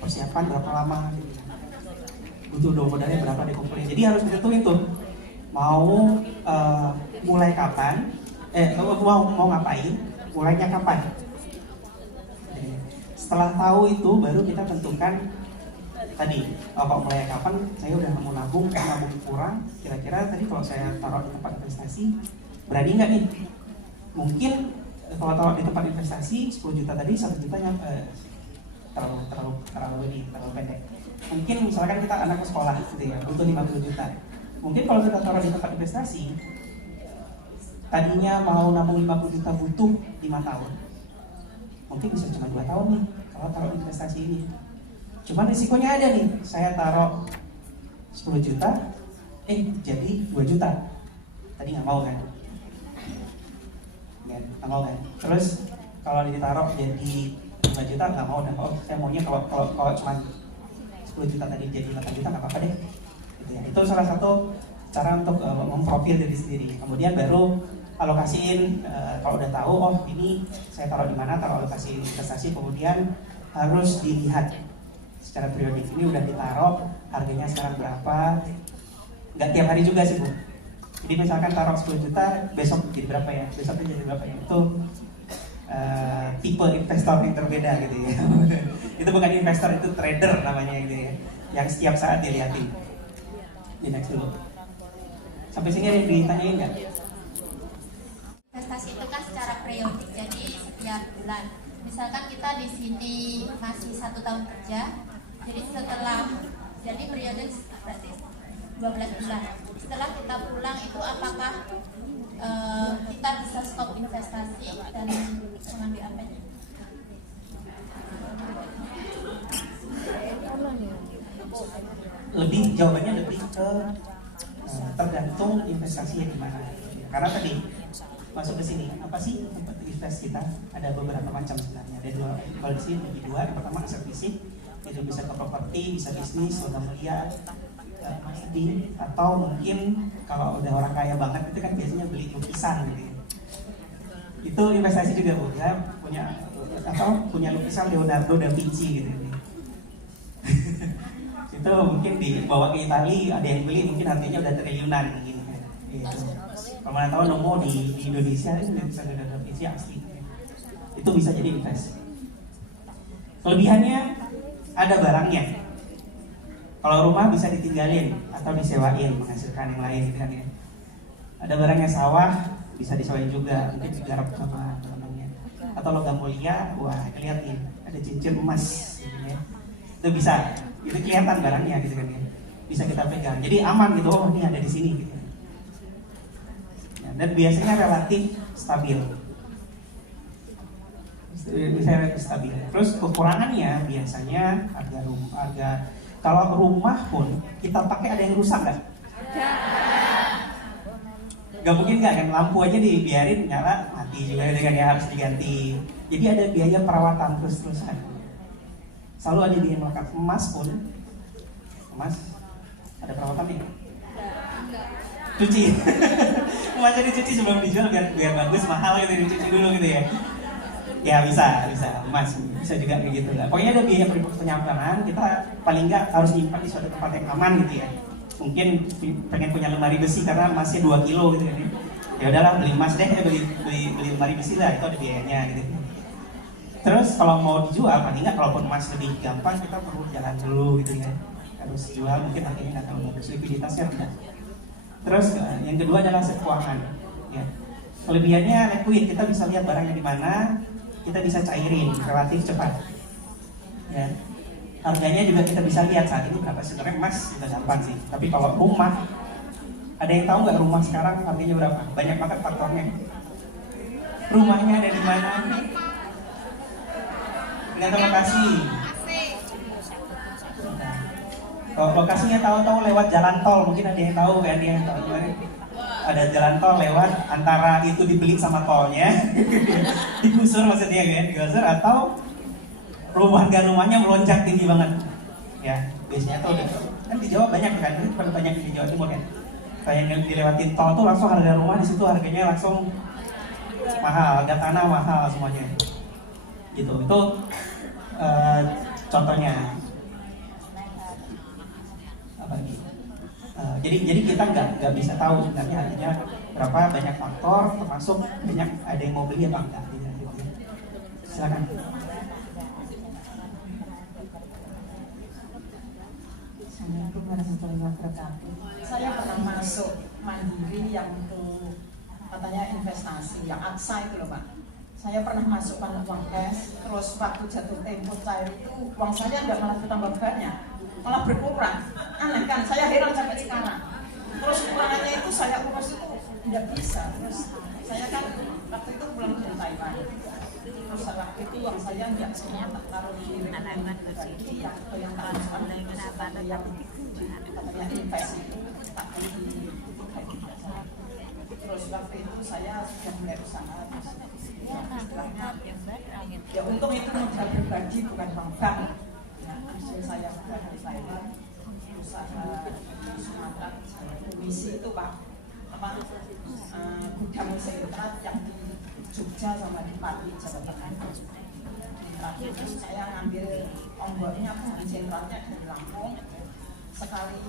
persiapan berapa lama gitu. Butuh modalnya berapa dikumpulin. Jadi harus ditentuin tuh mau mulai kapan, mau ngapain, mulainya kapan. Setelah tahu itu baru kita tentukan tadi, kalau mulai kapan, saya udah mau nabung kurang, kira-kira tadi kalau saya taruh di tempat investasi, berani nggak nih? Mungkin kalau taruh di tempat investasi 10 juta tadi, 1 jutanya terlalu pendek. Mungkin misalkan kita anak ke sekolah gitu ya, butuh 50 juta. Mungkin kalau kita taruh di tempat investasi, tadinya mau nabung 50 juta butuh 5 tahun. Mungkin bisa cuma 2 tahun nih kalau taruh investasi ini. Cuman risikonya ada nih, saya taruh 10 juta, jadi 2 juta. Tadi nggak mau kan? Nggak mau kan? Terus kalau ditaruh jadi 5 juta nggak mau, dan saya maunya kalau cuma 10 juta tadi jadi 8 juta nggak apa-apa deh. Gitu ya. Itu salah satu cara untuk memprofil diri sendiri. Kemudian baru alokasiin, kalau udah tahu, oh ini saya taruh di mana, taruh alokasi investasi, kemudian harus dilihat secara periodik. Ini udah ditaruh, harganya sekarang berapa? Nggak tiap hari juga sih, Bu. Jadi misalkan taruh 10 juta, besok jadi berapa ya? Besoknya jadi berapa ya? Itu tipe investor yang berbeda gitu ya. Itu bukan investor, itu trader namanya gitu ya. Yang setiap saat dilihatin. Di next dulu. Sampai sini ada yang ditanyain nggak? Investasi itu kan secara periodik, jadi setiap bulan. misalkan kita di sini masih 1 tahun kerja, jadi jadi periode berarti 12 bulan. Setelah kita pulang itu apakah kita bisa stop investasi dan mengambil apa? Jawabannya lebih ke tergantung investasinya di mana. Karena tadi masuk ke sini, apa sih tempat invest kita? Ada beberapa macam sebenarnya. Ada dua, kalau di sini bagi dua. Yang pertama aset fisik, itu bisa ke properti, bisa bisnis, logam mulia, trading, atau mungkin kalau udah orang kaya banget itu kan biasanya beli lukisan gitu. Itu investasi juga Bu, ya punya lukisan Leonardo da Vinci gitu. Itu mungkin dibawa ke Italia, ada yang beli mungkin harganya udah triliunan gitu. Kalau mana tahu nemu di Indonesia itu bisa ada visi asli. Itu bisa jadi invest. Kelebihannya ada barangnya. Kalau rumah bisa ditinggalin atau disewain menghasilkan yang lain gitu kan ya. Ada barangnya sawah bisa disewain juga, mungkin digarap sama teman-temannya. Atau logam mulia, wah kelihatan nih ada cincin emas gitu ya. Itu bisa, itu kelihatan barangnya gitu kan ya. Bisa kita pegang. Jadi aman gitu, oh ini ada di sini gitu. Dan biasanya relatif stabil. Bisa relatif stabil. Terus kekurangannya biasanya harga kalau rumah pun kita pakai ada yang rusak nggak? Gak mungkin nggak kan, lampu aja dibiarin nyala mati juga kan ya, harus diganti. Jadi ada biaya perawatan terus-terusan. Selalu ada biaya melekat. Emas pun, emas ada perawatannya. Cuci. Emasnya dicuci sebelum dijual biar bagus, mahal gitu, dicuci dulu gitu ya. Ya bisa emas bisa juga kayak gitu lah. Pokoknya ada biaya penyimpanan, kita paling nggak harus nyimpan di suatu tempat yang aman gitu ya. Mungkin pengen punya lemari besi karena emasnya 2 kilo gitu kan. Ya udahlah beli emas deh, beli lemari besi lah, itu ada biayanya gitu. Terus kalau mau dijual paling nggak, kalaupun emas lebih gampang kita perlu jalan dulu gitu ya. Harus jual mungkin akhirnya nggak terlalu bagus, likuiditasnya rendah. Terus yang kedua adalah aset keuangan. Ya. Kelebihannya liquid, kita bisa lihat barangnya di mana, kita bisa cairin relatif cepat. Ya. Harganya juga kita bisa lihat saat ini berapa. Sebenarnya emas juga gampang sih. Tapi kalau rumah, ada yang tahu nggak rumah sekarang harganya berapa? Banyak banget faktornya. Rumahnya ada di mana? Tergantung lokasi. Kalau lokasinya tahu-tahu lewat jalan tol, mungkin ada yang tahu kan ya. Ada jalan tol lewat antara itu dibeli sama tolnya, digusur maksudnya kan, digusur atau rumahnya melonjak tinggi banget. Ya, biasanya tuh kan di Jawa banyak kan, ini bukan banyak di Jawa Timur kan. Kayak yang dilewatin tol tuh langsung harga rumah di situ harganya langsung mahal, harga tanah mahal semuanya. Gitu, itu contohnya. Apa lagi? Jadi kita nggak bisa tahu sebenarnya harganya berapa, banyak faktor termasuk banyak ada yang mau beli apa enggak. Silakan. Assalamualaikum warahmatullahi wabarakatuh. Saya pernah masuk Mandiri yang untuk katanya investasi, yang Aksa itu loh Pak. Saya pernah masukkan uang cash, terus waktu jatuh tempo cair itu uang saya nggak malah bertambah banyak, malah berkurang. Aneh kan, saya heran sampai sekarang. Terus kekurangannya itu saya urus itu tidak bisa. Terus saya kan waktu itu pulang dari Taiwan. Terus waktu itu uang saya nggak semua tak taruh di rekening bagi yang transfer yang katanya invest itu tak beli. Terus waktu itu saya sudah mulai usaha. Ya untung itu modal pribadi bukan bank. Hasil saya sudah dari Taiwan, usaha di Sumatera, komisi itu Pak, gudang sentrat yang di Jogja sama di Pati, Jawa Tengah. Terakhir saya ngambil onggoknya di sentratnya dari Lampung. Sekali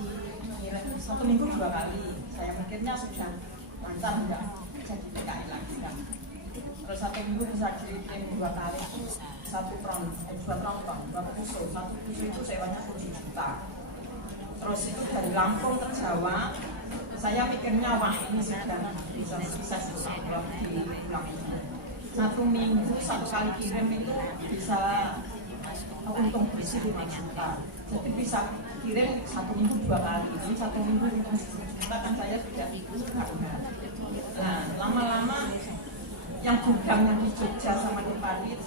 ngirim 1 minggu 2 kali. Saya mikirnya sudah lancar enggak jadi PKI lagi kan. Terus 1 minggu bisa kirim 2 kali, 2 tusuk. 1 tusuk itu sewanya 7 juta. Terus itu dari Lampung ke Jawa, saya mikirnya wah ini sudah bisa sukses di pulang ini. satu minggu satu kali kirim itu bisa untung bersih 5 juta. Jadi bisa kirim satu minggu 2 kali, jadi satu minggu 5 juta kan saya sudah bangga. Nah lama-lama yang gudang yang di Jogja sama di Paris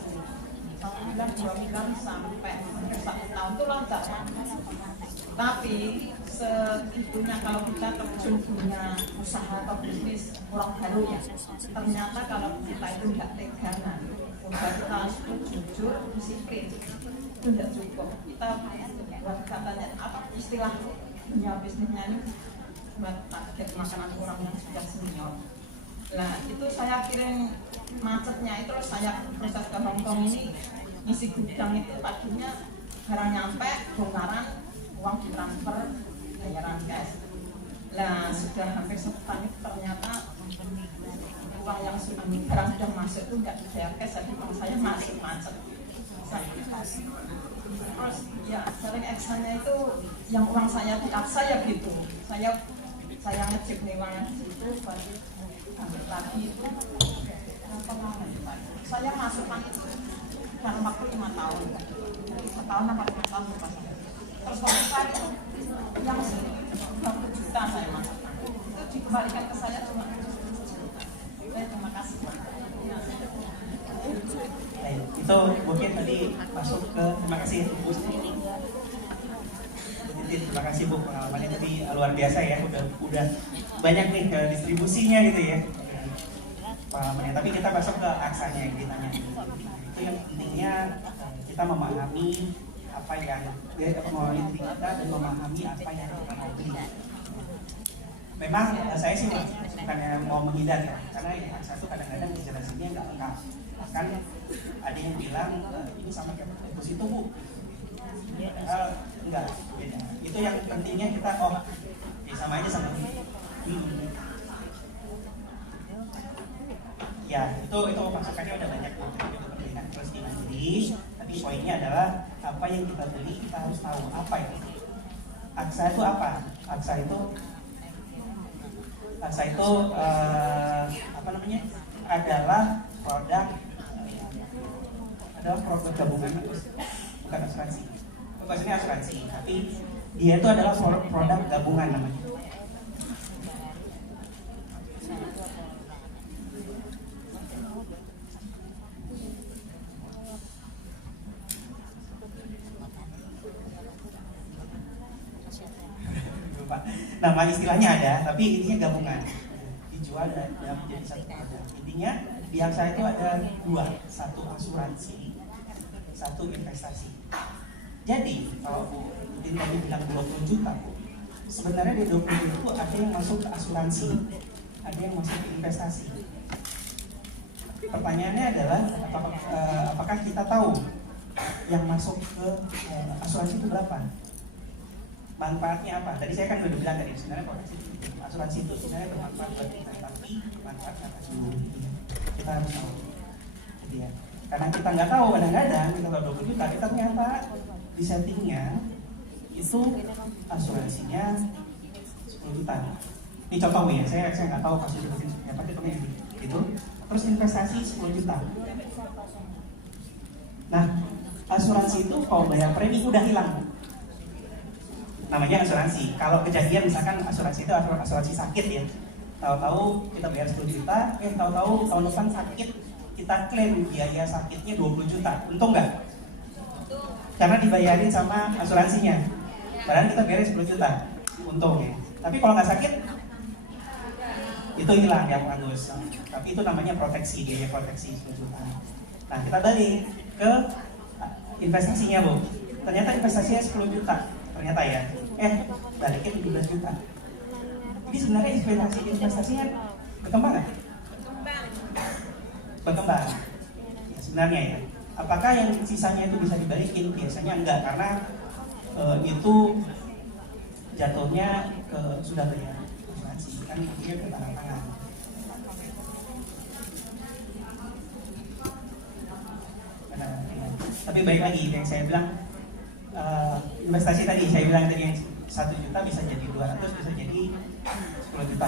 1 bulan 2 bulan sampai 1 tahun itu lancar. Tapi segitunya kalau kita terjun punya usaha atau bisnis orang baru ya, ternyata kalau kita itu nggak tegangan, udah kita harus jujur, disiplin, itu nggak cukup. Kita buat katanya apa istilah punya bisnisnya ini buat target makanan orang yang sudah senior. Nah itu saya kirim macetnya itu saya proses ke Hongkong ini ngisi gudang itu paginya barang nyampe bongkaran uang ditransfer bayaran cash. Nah sudah hampir sepekan itu ternyata uang yang sudah barang sudah masuk itu nggak dibayar cash, jadi uang saya masuk macet. Terus ya sering actionnya itu yang uang saya diaksa ya gitu. Saya ngecek nih uangnya di situ baru ambil lagi itu saya masukkan itu dalam waktu 5 tahun, setahun apa 5 tahun lupa saya. Terus waktu saya itu yang 20 juta saya masukkan itu dikembalikan ke saya cuma 7 juta. Terima kasih. Itu mungkin tadi masuk ke terima kasih Bu. Terima kasih Bu, pengalamannya tadi luar biasa ya, udah banyak nih ke distribusinya gitu ya pengalamannya. Tapi kita masuk ke aksanya yang ditanya. Itu yang intinya kita memahami apa yang memahami diri kita dan memahami apa yang kita mau beli. Memang saya sih bukannya mau menghindar ya, karena yang aksa itu kadang-kadang dijelasinnya nggak lengkap. Bahkan ada yang bilang ini sama kayak deposito Bu. Padahal enggak, beda. Itu yang pentingnya kita sama aja sama ini. Ya, itu masukannya udah banyak Bu. Itu penting terus diri. Tapi poinnya adalah apa yang kita beli kita harus tahu apa itu. Aksa itu apa? Aksa itu apa namanya? Adalah produk gabungan, bukan asuransi. Maksudnya asuransi, tapi dia itu adalah produk gabungan namanya. Nama istilahnya ada, tapi intinya gabungan. Dijual dan menjadi satu produk. Intinya di aksa itu ada 2, satu asuransi, satu investasi. Jadi kalau Bu Udin tadi bilang 20 juta, sebenarnya di 20 juta itu ada yang masuk ke asuransi, ada yang masuk ke investasi. Pertanyaannya adalah apakah kita tahu yang masuk ke asuransi itu berapa? Manfaatnya apa? Tadi saya kan udah bilang tadi sebenarnya asuransi itu sebenarnya bermanfaat buat kita, tapi manfaatnya apa dulu? Kita harus tahu. Jadi ya, karena kita nggak tahu kadang-kadang kita tahu 20 juta, kita ternyata di settingnya itu asuransinya 10 juta. Ini contoh ya, saya nggak tahu kasus seperti apa itu. Terus investasi 10 juta. Nah, asuransi itu kalau bayar premi udah hilang. Namanya asuransi. Kalau kejadian misalkan asuransi itu asuransi sakit ya, tahu-tahu kita bayar 10 juta, tahu-tahu tahun depan sakit, kita klaim biaya sakitnya 20 juta, untung nggak? Karena dibayarin sama asuransinya, padahal kita bayar 10 juta, untung ya. Tapi kalau nggak sakit, itu hilang ya Pak Agus. Tapi itu namanya proteksi, biaya proteksi 10 juta. Nah kita balik ke investasinya Bu. Ternyata investasinya 10 juta, ternyata ya. Baliknya 17 juta. Jadi sebenarnya investasinya berkembang nggak? Berkembang. Ya, sebenarnya ya. Apakah yang sisanya itu bisa dibalikin? Biasanya enggak, karena itu jatuhnya ke sudah bayar asuransi, kan intinya ke tangan. Tapi baik lagi yang saya bilang, investasi tadi saya bilang tadi yang 1 juta bisa jadi 200, bisa jadi 10 juta.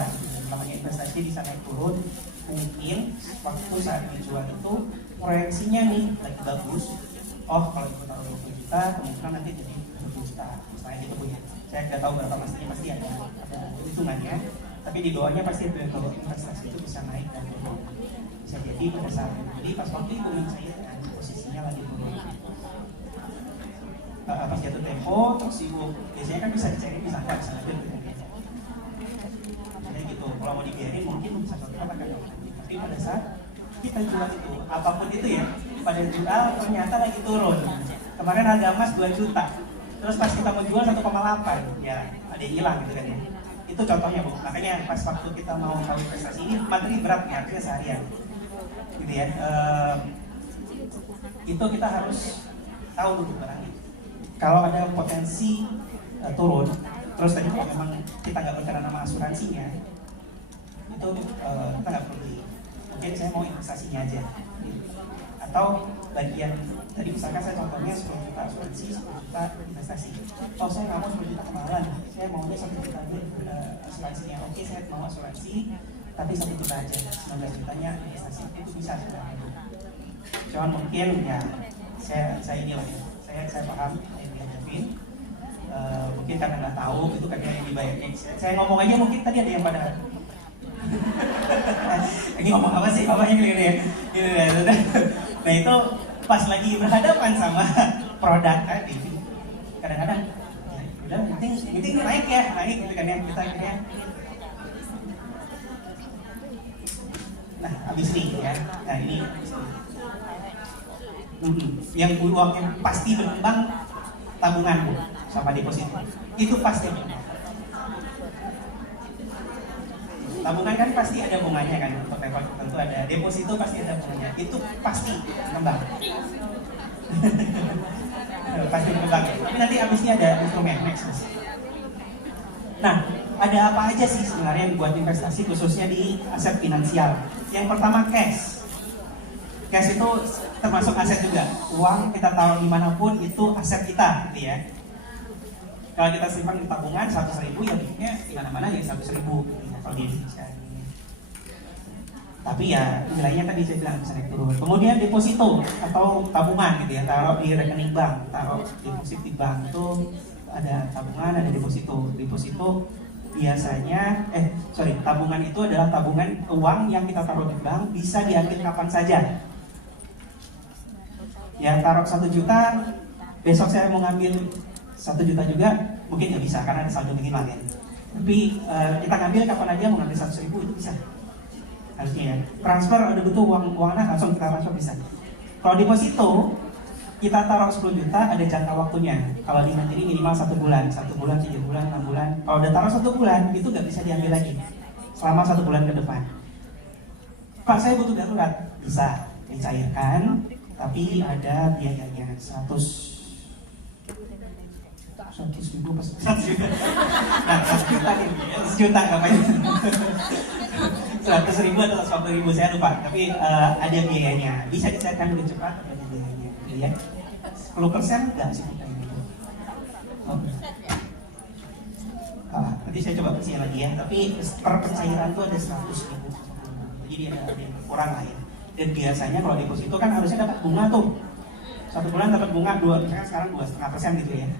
Namanya investasi bisa naik turun, mungkin waktu saat dijual itu proyeksinya nih lagi bagus. Oh kalau kita taruh 20 juta kemungkinan nanti jadi 20 juta misalnya gitu Bu ya. Saya nggak tahu berapa pastinya, pasti ada hitungannya, tapi di bawahnya pasti kalau investasi itu bisa naik dan turun. Bisa jadi pada saat jadi pas waktu itu mencairkan posisinya lagi turun. Pas jatuh tempo terus ibu biasanya kan bisa dicari bisa nggak bisa lanjut gitu. Jadi gitu kalau mau dibiarin mungkin bisa contoh pakai tapi pada saat kita jual itu apapun itu ya pada jual ternyata lagi turun. Kemarin harga emas 2 juta terus pas kita mau jual 1,8 ya ada yang hilang gitu kan ya. Itu contohnya Bu, makanya pas waktu kita mau tahu investasi ini materi berat ya artinya seharian gitu ya. Itu kita harus tahu dulu barang itu. Kalau ada potensi turun, terus tadi kalau memang kita nggak berkenan sama asuransinya, itu kita nggak perlu beli. Mungkin saya mau investasinya aja. Atau bagian tadi misalkan saya contohnya 10 juta asuransi, 10 juta investasi. Oh saya nggak mau 10 juta kemahalan, saya maunya 1 juta asuransinya. Oke saya mau asuransi, tapi 1 juta aja, 19 jutanya investasi itu bisa sebenarnya. Cuman mungkin ya saya inilah ya, saya paham yang dihadapin. Mungkin karena nggak tahu itu kan yang dibayarnya. Saya ngomong aja mungkin tadi ada yang pada ini ngomong apa sih bapaknya gini ya. Nah itu pas lagi berhadapan sama produk tadi kadang-kadang ya, udah penting naik gitu kan ya kita akhirnya. Nah habis nih ya, nah ini yang uang yang pasti berkembang tabungan Bu sama deposito itu pasti tabungan kan pasti ada bunganya kan untuk level tertentu ada deposito pasti ada bunganya itu pasti berkembang pasti berkembang tapi nanti abisnya ada instrumen next. Nah ada apa aja sih sebenarnya yang buat investasi khususnya di aset finansial. Yang pertama cash itu termasuk aset juga. Uang kita taruh dimanapun itu aset kita, gitu ya. Kalau kita simpan di tabungan 100.000 ya bentuknya di mana-mana ya 100.000 gitu ya, kalau di Indonesia. Tapi ya nilainya tadi saya bilang bisa naik turun. Kemudian deposito atau tabungan gitu ya, taruh di rekening bank, taruh deposit di bank itu ada tabungan, ada deposito. Deposito biasanya tabungan itu adalah tabungan uang yang kita taruh di bank bisa diambil kapan saja. Ya taruh 1 juta, besok saya mau ngambil 1 juta juga, mungkin nggak bisa karena ada saldo minimal ya. Tapi kita ngambil kapan aja, mau ngambil 100.000 itu bisa. Harusnya ya. Transfer ada butuh uang langsung kita transfer bisa. Kalau deposito kita taruh 10 juta ada jangka waktunya. Kalau di Mandiri minimal 1 bulan, 3 bulan, 6 bulan. Kalau udah taruh 1 bulan itu nggak bisa diambil lagi selama 1 bulan ke depan. Pak saya butuh darurat, bisa dicairkan. Tapi ada biayanya 100.000 pas 1 juta. Nah 1 juta nih, 1 juta ngapain? 100.000 atau 100.000 saya lupa. Tapi ada biayanya. Bisa dicairkan lebih cepat, ada biayanya. Ya. 10% nggak sih kita ini. Nanti saya coba percaya lagi ya. Tapi per pencairan itu ada 100.000. Jadi ada kurang lah ya. Dan biasanya kalau deposito kan harusnya dapat bunga tuh 1 bulan dapat bunga 2, misalnya sekarang 2,5% gitu ya.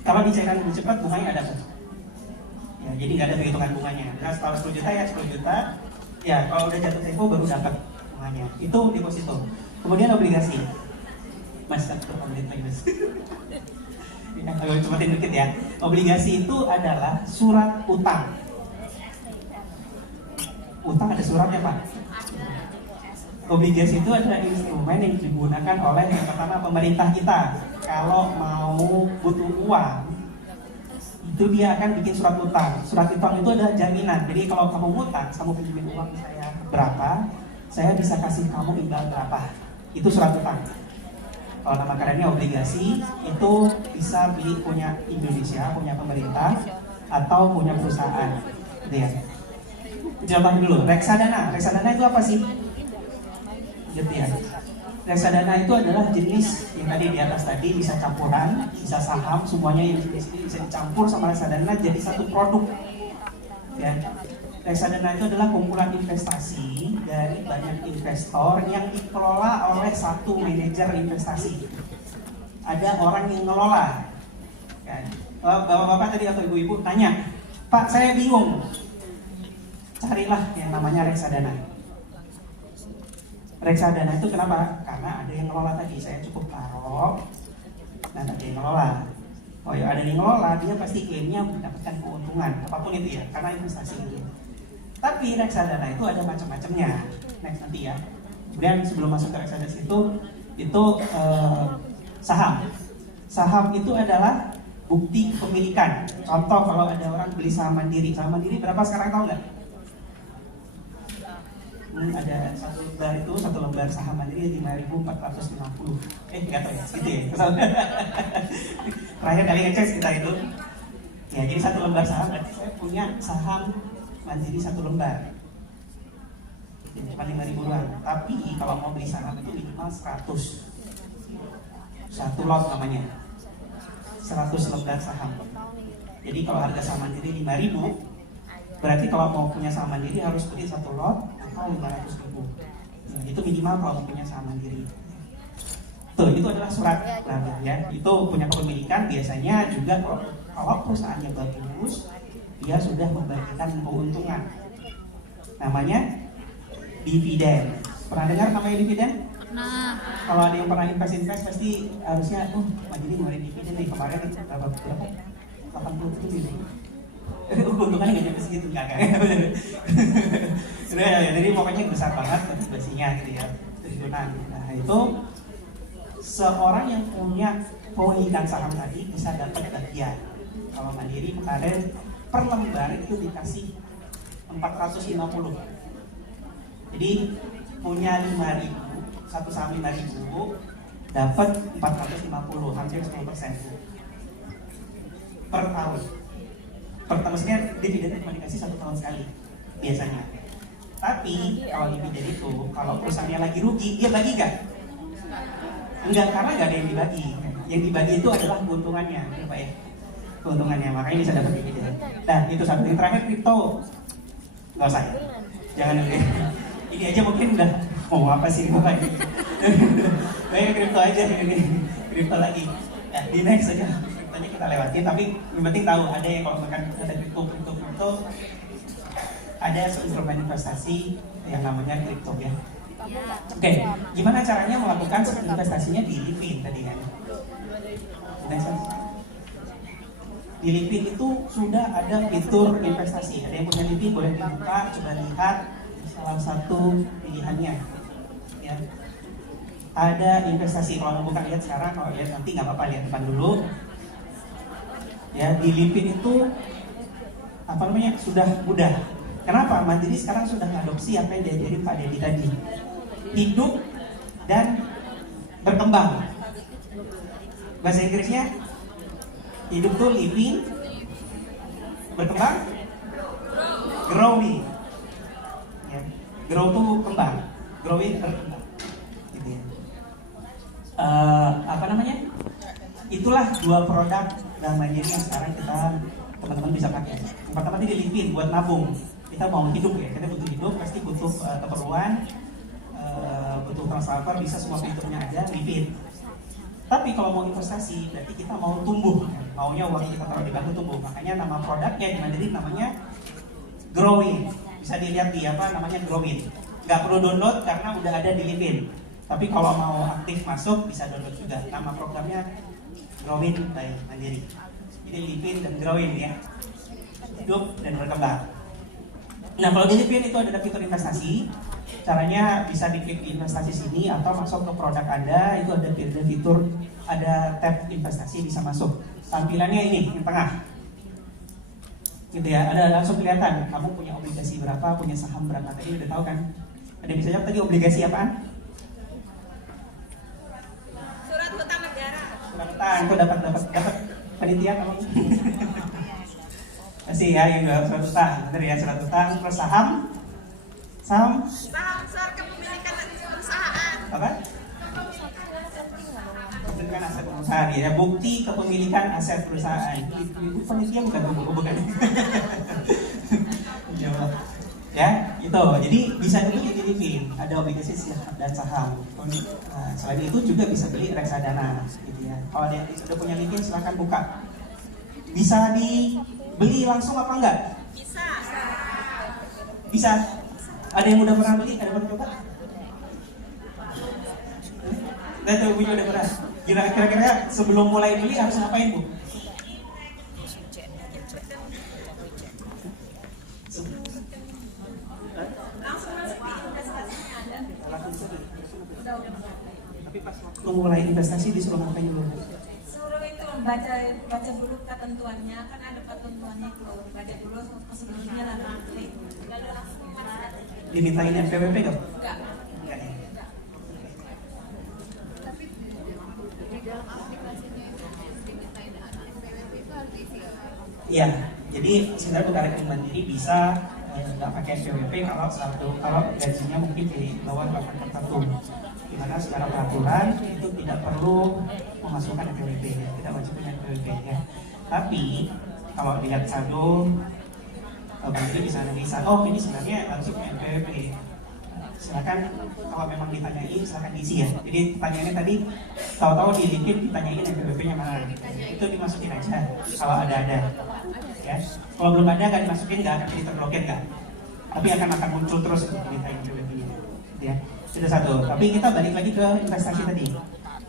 Kalau dicairkan lebih cepat bunganya ada tuh ya, jadi nggak ada perhitungan bunganya. Nah setelah 10 juta ya 10 juta ya, kalau udah jatuh tempo baru dapat bunganya. Itu deposito. Kemudian obligasi mas, menit lagi mas. Agak cepetin dikit ya. Obligasi itu adalah surat utang. Utang ada suratnya Pak. Obligasi itu adalah instrumen yang digunakan oleh yang pertama pemerintah kita. Kalau mau butuh uang, itu dia akan bikin surat utang. Surat utang itu adalah jaminan. Jadi kalau kamu ngutang, kamu pinjemin uang saya berapa, saya bisa kasih kamu imbal berapa. Itu surat utang. Kalau nama kerennya obligasi, itu bisa beli punya Indonesia, punya pemerintah, atau punya perusahaan. Gitu ya. Contoh dulu, reksadana. Reksadana itu apa sih? Gitu ya. Reksadana itu adalah jenis yang tadi di atas tadi, bisa campuran, bisa saham, semuanya yang jenis ini bisa dicampur sama reksadana jadi satu produk. Ya. Reksadana itu adalah kumpulan investasi dari banyak investor yang dikelola oleh satu manajer investasi. Ada orang yang ngelola. Kan? Bapak-bapak tadi atau ibu-ibu tanya, Pak saya bingung. Carilah yang namanya reksadana. Reksadana itu kenapa? Karena ada yang ngelola tadi. Saya cukup taruh, dan ada yang ngelola. Oh ya, ada yang ngelola, dia pasti klaimnya mendapatkan keuntungan, apapun itu ya, karena investasi itu. Tapi reksadana itu ada macam-macamnya. Next nanti ya. Kemudian sebelum masuk ke reksadana itu saham. Saham itu adalah bukti kepemilikan. Contoh kalau ada orang beli saham Mandiri berapa sekarang tahu nggak? Ada satu lembar saham Mandiri 5.450. Nggak tahu ya, segitu ya. Terakhir kali ngecek kita itu. Ya, jadi satu lembar saham berarti saya punya saham Mandiri satu lembar. Jadi cuma 5.000-an. Tapi kalau mau beli saham itu minimal 100. Satu lot namanya. 100 lembar saham. Jadi kalau harga saham Mandiri 5.000, berarti kalau mau punya saham Mandiri harus beli satu lot atau 500.000. Nah, itu minimal kalau mau punya saham Mandiri. Tuh, itu adalah surat ya. Itu punya kepemilikan biasanya juga kalau perusahaannya bagus, dia sudah membagikan keuntungan. Namanya dividen. Pernah dengar namanya dividen? Nah, Kalau ada yang pernah invest pasti harusnya, Mandiri ngeluarin dividen nih kemarin berapa? 80 triliun. Keuntungannya nggak nyampe segitu nggak kan? Jadi pokoknya besar banget basinya gitu ya. Nah itu seorang yang punya pemilikan saham tadi bisa dapat bagian. Kalau Mandiri kemarin per lembar itu dikasih 450. Jadi punya 5.000, satu saham 5.000 dapat 450, hampir 10% per tahun. Per tahunnya dividen cuma dikasih 1 tahun sekali biasanya. Tapi kalau dividen itu kalau perusahaannya lagi rugi, dia bagi nggak? Enggak, karena nggak ada yang dibagi. Yang dibagi itu adalah keuntungannya, ya Pak ya. Keuntungannya, makanya bisa dapat dividen. Nah, itu satu. Yang terakhir kripto, nggak usah, jangan dulu. Ini aja mungkin udah mau apa sih Bapak ini? Kayak kripto aja ini, kripto lagi. Ya, di next aja, kriptonya kita lewatin. Tapi yang penting tahu ada yang kalau makan ada kripto, ada instrumen investasi yang namanya kripto ya. Oke, gimana caranya melakukan investasinya di Livin tadi kan? Di Livin itu sudah ada fitur investasi. Ada yang punya Livin boleh dibuka, coba lihat salah satu pilihannya. Ya. Ada investasi. Kalau mau buka lihat sekarang, kalau lihat nanti nggak apa-apa, lihat depan dulu. Ya, di Livin itu apa namanya sudah mudah. Kenapa? Mandiri sekarang sudah mengadopsi apa yang diajarin Pak Dedi tadi. Hidup dan berkembang. Bahasa Inggrisnya hidup tuh living, berkembang, growing. Ya. Grow tuh kembang, growing berkembang. Gitu ya. Apa namanya? Itulah 2 produk dan Mandiri yang sekarang kita teman-teman bisa pakai. Yang pertama ini living buat nabung. Kita mau hidup ya, kita butuh hidup, pasti butuh keperluan. Butuh transfer, bisa semua fiturnya ada, Livin. Tapi kalau mau investasi, berarti kita mau tumbuh, maunya uang kita taruh di bank tumbuh. Makanya nama produknya di Mandiri namanya Growing. Bisa dilihat di apa namanya Growing. Nggak perlu download karena udah ada di Livin. Tapi kalau mau aktif masuk bisa download juga. Nama programnya Growing by Mandiri. Jadi Livin dan Growing ya, hidup dan berkembang. Nah kalau di Livin itu ada fitur investasi. Caranya bisa diklik di investasi sini atau masuk ke produk Anda, itu ada fitur, ada tab investasi bisa masuk. Tampilannya ini, di tengah. Gitu ya, ada langsung kelihatan, kamu punya obligasi berapa, punya saham berapa, tadi udah tahu kan? Ada bisa jawab tadi obligasi apaan? surat utang negara. Surat utang, itu dapat panitia kamu. Masih ya, ini surat utang, bener ya, surat utang, terus saham Saham kepemilikan perusahaan. apa? Kepemilikan aset perusahaan ya, bukti kepemilikan aset perusahaan. Ibu panitia bukan. Ya Allah. Betul, jadi bisa dibeli di living, ada obligasi dan saham. Nah, selain itu juga bisa beli reksadana, gitu ya. Kalau ada yang sudah punya living silahkan buka. Bisa dibeli langsung apa enggak? Bisa. Ada yang udah pernah beli? Ada yang pernah coba? Nah, tuh punya udah pernah. Kira-kira sebelum mulai beli harus ngapain, Bu? Tapi pas waktu mulai investasi disuruh ngapain dulu? Suruh itu baca dulu ketentuannya, kan ada ketentuannya itu, baca dulu sebelumnya lalu klik, lalu langsung Dimintain NPWP dong? enggak. Enggak ya? Iya, jadi sebenarnya buka rekening mandiri bisa nggak pakai NPWP kalau gajinya mungkin di bawah batas tertentu. Dimana secara peraturan itu tidak perlu memasukkan NPWP, tidak wajib punya NPWP ya. Tapi kalau lihat saldo, berarti bisa analisa, oh ini sebenarnya harus punya NPWP. Silakan kalau memang ditanyain silakan diisi ya. Jadi pertanyaannya tadi tahu-tahu di LinkedIn ditanyain NPWP-nya mana, itu dimasukin aja kalau ada ya. Kalau belum ada nggak dimasukin nggak akan jadi terblokir nggak, tapi akan muncul terus dimintain NPWP-nya ya. Itu satu. Tapi kita balik lagi ke investasi tadi.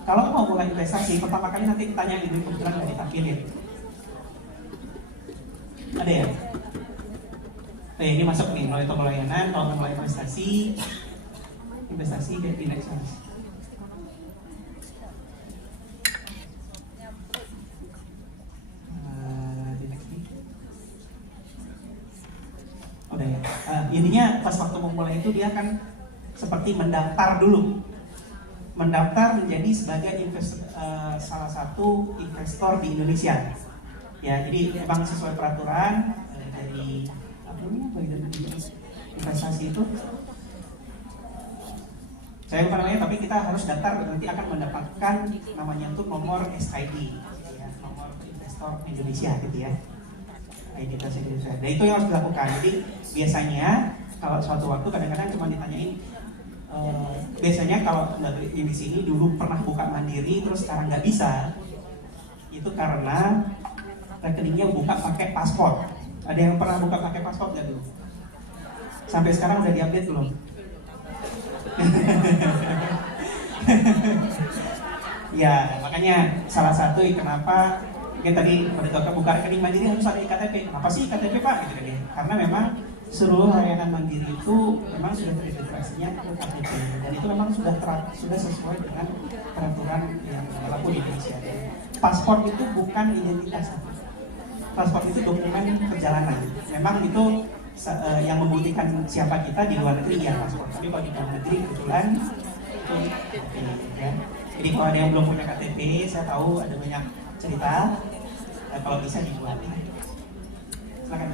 Kalau mau mulai investasi pertama kali nanti tanya ini kebetulan nggak ditampilin. Ada ya? Ini masuk nih, mulai pelayanan, kalau mulai investasi di next one. Di next nih. Udah ya. Intinya pas waktu memulai itu dia kan seperti mendaftar dulu, mendaftar menjadi sebagai salah satu investor di Indonesia. Ya, jadi memang sesuai peraturan dari investasi itu saya lupa namanya, tapi kita harus daftar, nanti akan mendapatkan namanya itu nomor SID ya, nomor investor Indonesia gitu ya, identitas Indonesia. Dan itu yang harus dilakukan. Jadi biasanya kalau suatu waktu kadang-kadang cuma ditanyain biasanya kalau di sini dulu pernah buka mandiri terus sekarang nggak bisa, itu karena rekeningnya buka pakai paspor. Ada yang pernah buka pakai paspor nggak dulu? Sampai sekarang udah diupdate belum? Ya, makanya salah satu kenapa tadi pada buka rekening mandiri harus ada IKTP. Kenapa sih IKTP Pak? Gitu kan ya. Karena memang seluruh layanan mandiri itu memang sudah terintegrasinya ke KTP, dan itu memang sudah sesuai dengan peraturan yang berlaku di Indonesia. Paspor itu bukan identitas. Paspor itu dokumen perjalanan. Memang itu yang membuktikan siapa kita di luar negeri ya paspor. Tapi kalau di dalam negeri kebetulan itu ya. Jadi kalau ada yang belum punya KTP, saya tahu ada banyak cerita. Kalau bisa dibuat. Silakan.